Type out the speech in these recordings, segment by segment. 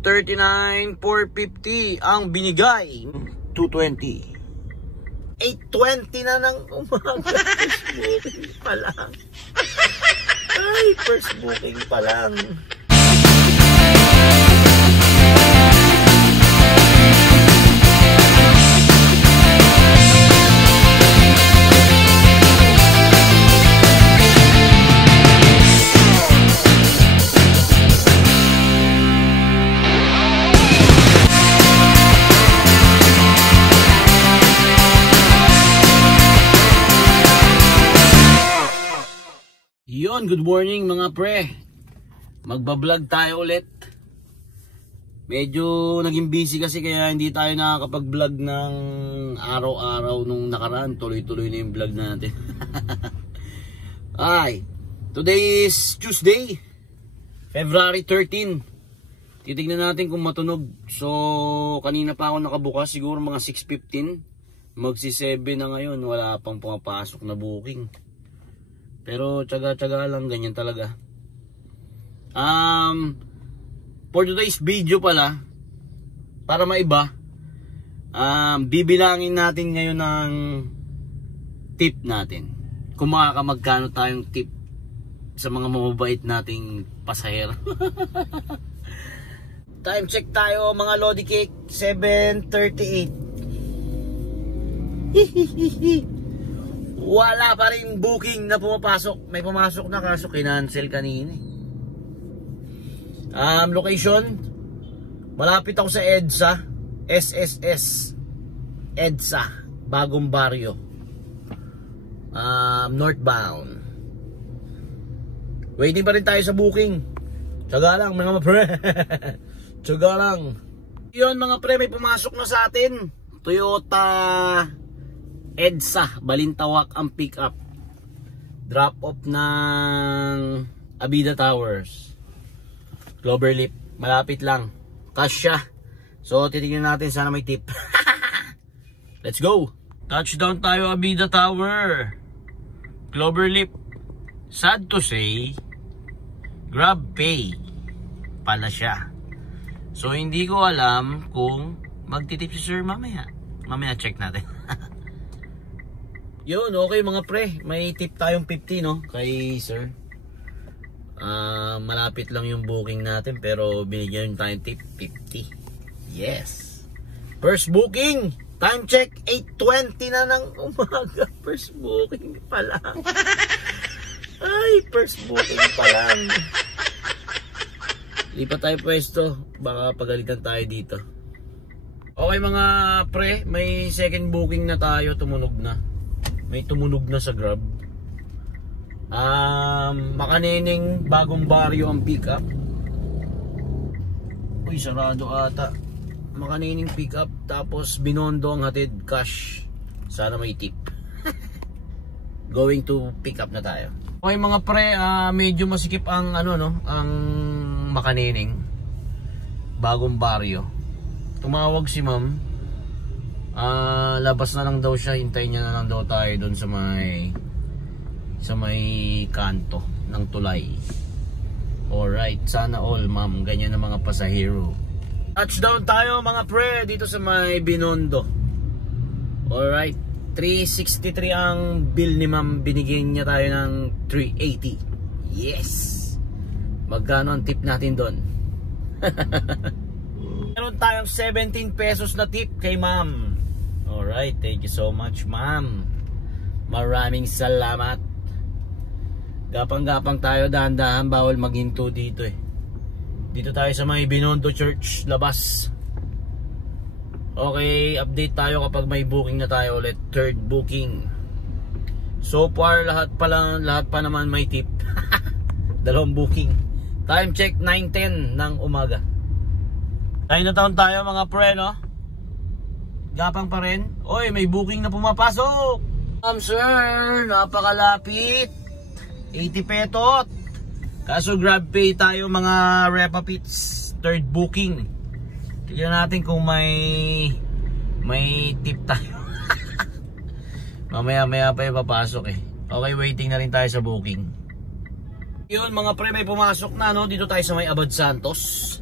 439,450 ang binigay. 220. 8:20 na ng umaga. First booking pa lang. Ay, first booking pa lang. Yon, good morning mga pre. Magbablog tayo ulit. Medyo naging busy kasi kaya hindi tayo nakakapag-vlog ng araw-araw nung nakaraan. Tuloy-tuloy na yung vlog natin. Ay, today is Tuesday, February 13. Titignan natin kung matunog. So, kanina pa ako nakabukas, siguro mga 6:15. Magsi-7 na ngayon, wala pang pumapasok na booking. Pero tsaga-tsaga lang, ganyan talaga. For today's video pala, para maiba, bibilangin natin ngayon ng tip natin. Kung makakamagkano tayong tip sa mga mababait nating pasahero. Time check tayo mga Lodi Cake, 7:38. Wala pa rin booking na pumapasok. May pumasok na kaso kinancel kanina. Location, malapit ako sa EDSA, SSS EDSA, Bagong Baryo, northbound. Waiting pa rin tayo sa booking. Tsaga lang mga pre. Tsaga lang. Yun mga pre, may pumasok na sa atin. Toyota EDSA, Balintawak ang pick up. Drop off ng Abida Towers, Cloverleaf, malapit lang. Kasya. So titingnan natin, sana may tip. Let's go. Touchdown tayo Abida Tower, Cloverleaf. Sad to say, GrabPay pala siya. So hindi ko alam kung magtitip si sir mamaya. Mamaya check natin. Yun, okay mga pre, may tip tayong 50 no kay sir. Malapit lang yung booking natin pero binigyan tayong tip 50. Yes. First booking, time check 8:20 na ng umaga. First booking pa lang. Ay, first booking pa lang. Lipat tayo pwesto, baka pagalitan tayo dito. Okay mga pre, may second booking na tayo, tumunog na. May tumunog na sa Grab. Makanining Bagong Baryo ang pick up. Uy, sarado ata. Makanining pick up, tapos Binondo ang hatid, cash. Sana may tip. Going to pick up na tayo. Okay mga pre, medyo masikip ang ano no, ang Makanining Bagong Baryo. Tumawag si ma'am. Labas na lang daw siya, hintayin niya na lang daw tayo doon sa may kanto ng tulay. Alright, sana all ma'am, ganyan ang mga pasahero. Touchdown tayo mga pre dito sa may Binondo. Alright, 363 ang bill ni ma'am, binigyan niya tayo ng 380. Yes. Magkano ang tip natin doon? Meron tayong 17 pesos na tip kay ma'am. Alright, thank you so much ma'am. Maraming salamat. Gapang-gapang tayo, dahan-dahan, bawal maghinto dito eh. Dito tayo sa may Binondo Church, labas. Okay, update tayo kapag may booking na tayo ulit. Third booking. So far, lahat pa naman may tip. Dalawang booking. Time check 9:10 ng umaga. Chinatown tayo mga pre no. Gapang pa rin. Oy, may booking na pumapasok. Sir, napakalapit. 80 petot. Kaso GrabPay tayo mga Repapits. Third booking. Tignan natin kung may tip tayo. Mamaya pa yung papasok eh. Okay, waiting na rin tayo sa booking. Yun mga pre, may pumasok na no. Dito tayo sa may Abad Santos.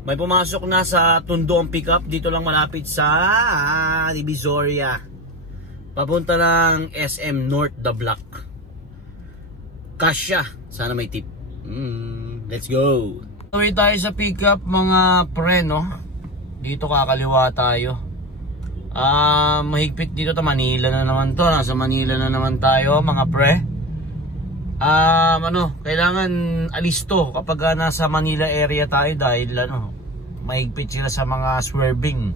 May pumasok na sa Tondo ang pickup. Dito lang malapit sa Divisoria. Papunta ng SM North the Block. Kasya. Sana may tip. Let's go. Tuloy tayo sa pickup mga pre, no? Dito kakaliwa tayo. Mahigpit dito to. Manila na naman to. Nasa Manila na naman tayo mga pre. Kailangan alis to kapag nasa Manila area tayo dahil mahigpit sila sa mga swerving.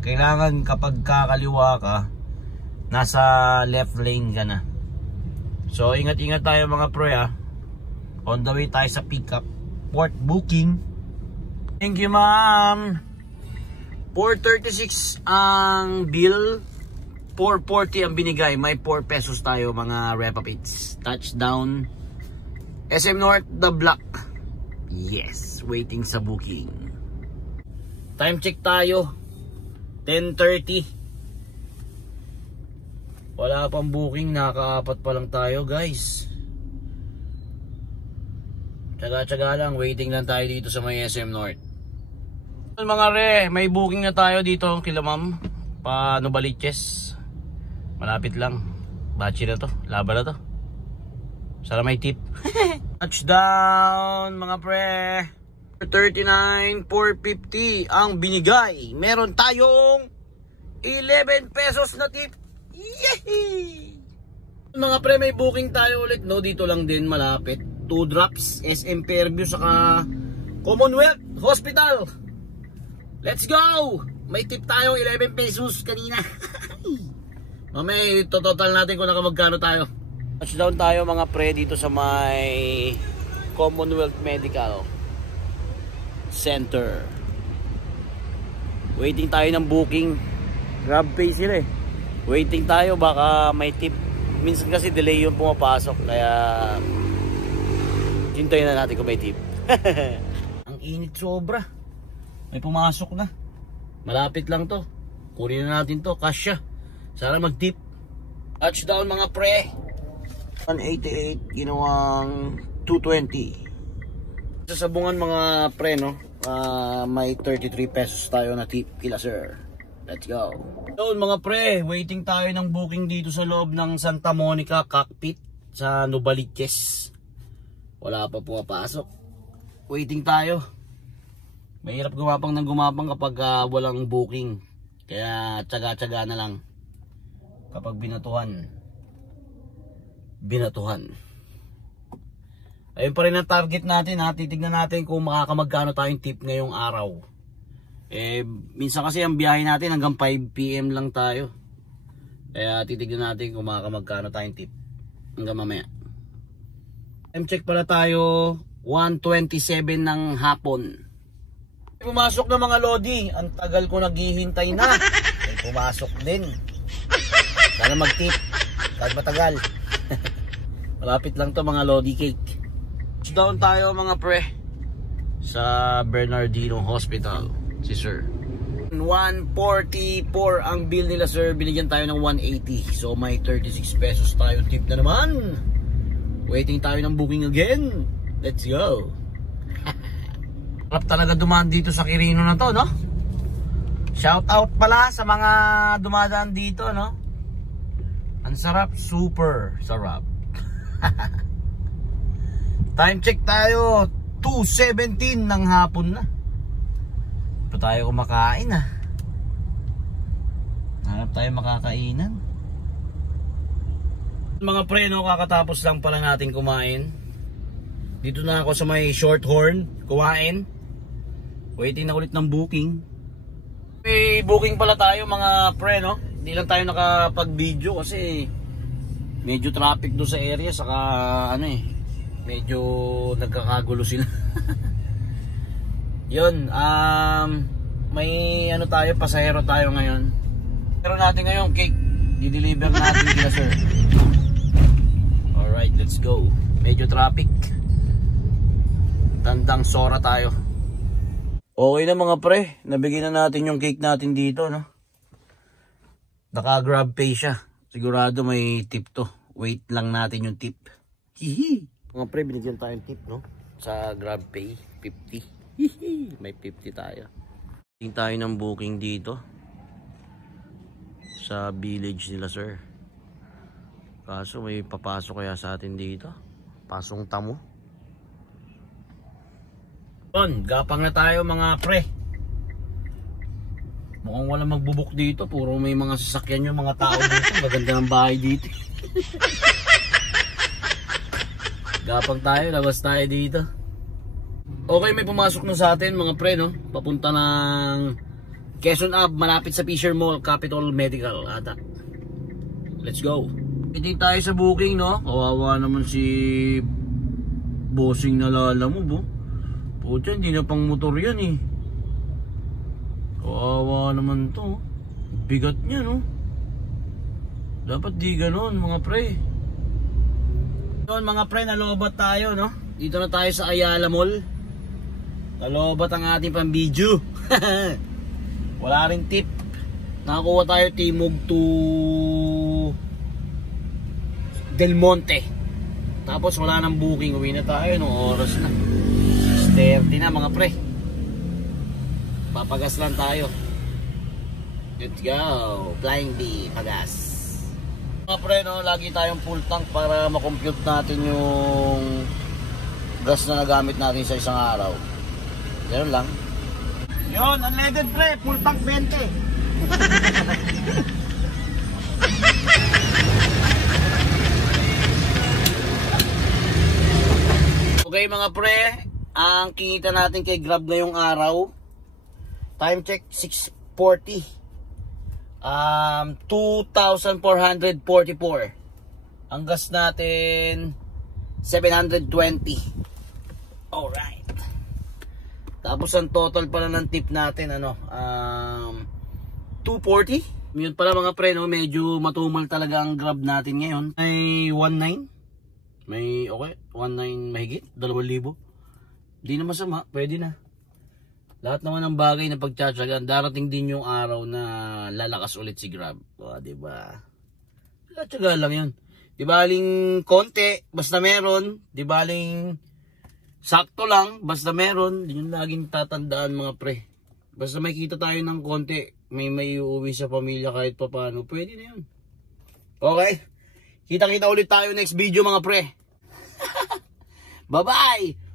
Kailangan kapag kakaliwa ka, nasa left lane ka na. So ingat-ingat tayo mga pre On the way tayo sa pickup. Port booking. Thank you ma'am. 436 ang bill. 440 ang binigay. May 4 pesos tayo mga repapits. Touchdown SM North the Block. Yes, waiting sa booking. Time check tayo 10:30. Wala pang booking. Nakaapat pa lang tayo guys. Tsaga-tsaga lang. Waiting lang tayo dito sa may SM North. Mga re, may booking na tayo dito kila ma'am pa Novaliches. Malapit lang. Bachi na to. Laba na to. Sana may tip. Touchdown mga pre. 39, 450 ang binigay. Meron tayong 11 pesos na tip. Yehey! Mga pre, may booking tayo ulit, no? Dito lang din malapit. 2 drops, SM Fairview saka Commonwealth Hospital. Let's go! May tip tayong 11 pesos kanina. Mamaya total natin kung nakamagkano tayo. Touchdown tayo mga pre dito sa may Commonwealth Medical Center. Waiting tayo ng booking. Grab pay sila eh. Waiting tayo, baka may tip. Minsan kasi delay yung pumapasok, kaya hintayin na natin kung may tip. Ang init sobra. May pumasok na. Malapit lang to. Kunin na natin to, kasya. Sana mag-tip. Touchdown mga pre. 188 ginawang 220. Sa sabungan mga pre, no? May 33 pesos tayo na tip kila sir. Let's go. Doon mga pre, waiting tayo ng booking dito sa loob ng Santa Monica Cockpit sa Novaliches. Wala pa pumapasok. Waiting tayo. Mahirap gumapang ng gumapang kapag walang booking. Kaya tsaga-tsaga na lang. Kapag binatuhan. Ayun pa rin ang target natin ha. Titignan natin kung makakamagkano tayong tip ngayong araw. Minsan kasi ang biyahe natin hanggang 5 PM lang tayo. Kaya titignan natin kung makakamagkano tayong tip hanggang mamaya. Time check pala tayo 1:27 ng hapon. Pumasok na mga lodi. Ang tagal ko naghihintay na. Pumasok din. Sana mag-tip kahit matagal. Malapit lang to mga lodi cake. Down tayo mga pre sa Bernardino Hospital. Si sir 144 ang bill nila sir. Binigyan tayo ng 180. So may 36 pesos tayo tip na naman. Waiting tayo ng booking again. Let's go. Sarap talaga dumaan dito sa Quirino na to, no? Shout out pala sa mga dumadaan dito, no? Ang sarap, super sarap. Time check tayo 2:17 ng hapon na. Pa tayo kumakain Hanap tayo makakainan. Mga pre, no, kakatapos lang pala natin kumain. Dito na ako sa may Shorthorn kumain. Waiting na ulit ng booking. May booking pala tayo mga pre, no? Hindi lang tayo nakapag-video kasi medyo traffic doon sa area, saka medyo nagkakagulo sila. Yun, may tayo, pasahero tayo ngayon. Pero natin ngayon cake, i-deliver natin kila sir. Alright, let's go. Medyo traffic. Tandang Sora tayo. Okay na mga pre, nabigyan na natin yung cake natin dito, no? Naka-grab pay siya. Sigurado may tip to. Wait lang natin yung tip. Hihi. Mga pre, binigyan tayong tip, no? Sa grab pay, 50. May 50 tayo. Tingin tayo ng booking dito sa village nila sir. Kaso may papasok kaya sa atin dito. Pasong tamo. Gapang na tayo mga pre. Mukhang wala magbubuk dito. Puro may mga sasakyan yung mga tao dito. Maganda ng bahay dito. Gapang tayo, labas tayo dito. Okay, may pumasok na sa atin mga pre, no? Papunta ng Quezon Ave, malapit sa Fisher Mall, Capital Medical ata. Let's go. Hindi tayo sa booking, no? Kawawa naman si bossing na lalamove, oh. Pucha, hindi na pang motor yan eh. Kawawa naman to. Bigat niya, no? Dapat di ganon mga pre. Yun mga pre, nalobat tayo, no? Dito na tayo sa Ayala Mall. Nalobat ang ating pang-video. Wala rin tip. Nakakuha tayo Timog to Del Monte. Tapos wala nang booking. Uwi na tayo nung oras na 6:30 na mga pre. Papagas lang tayo. Let's go. Flying B, pagas. Mga pre, no, lagi tayong full tank para makompute natin yung gas na nagamit natin sa isang araw. Ganun lang. Yun, unleaded pre, full tank 20. Okay mga pre, ang kinita natin kay Grab na yung araw. Time check 6:40. 2,444. Ang gas natin 720. Alright. Tapos ang total pala ng tip natin 240. Yun pala mga pre, no, medyo matumal talaga ang Grab natin ngayon. May 1,900. May okay, 1,900 mahigit, 2,000. Hindi na masama, pwede na. Lahat naman ng bagay na pagtsatsagan, darating din yung araw na lalakas ulit si Grab. O, diba? Tsaga lang yun. Di baling konti, basta meron. Di baling sakto lang, basta meron. Yun laging tatandaan mga pre. Basta may kita tayo ng konti, may uuwi sa pamilya kahit pa paano, pwede na yun. Okay? Kita-kita ulit tayo next video mga pre. Bye-bye!